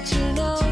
只能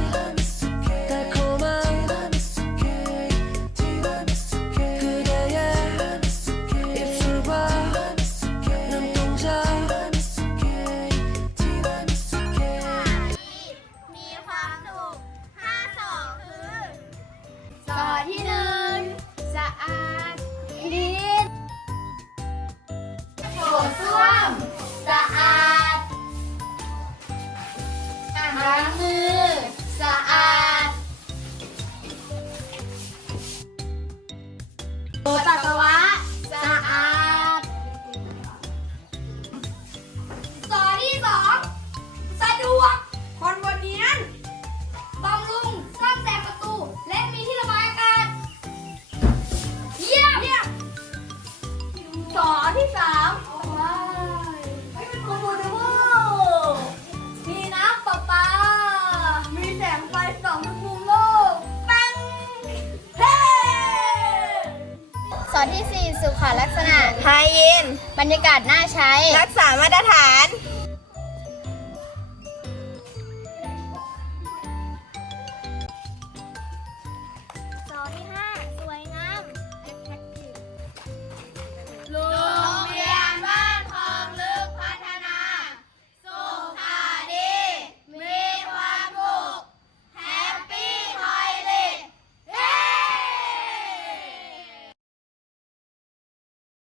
สอนที่ 4 สุขลักษณะ ไฮยินบรรยากาศน่าใช้ รักษามาตรฐาน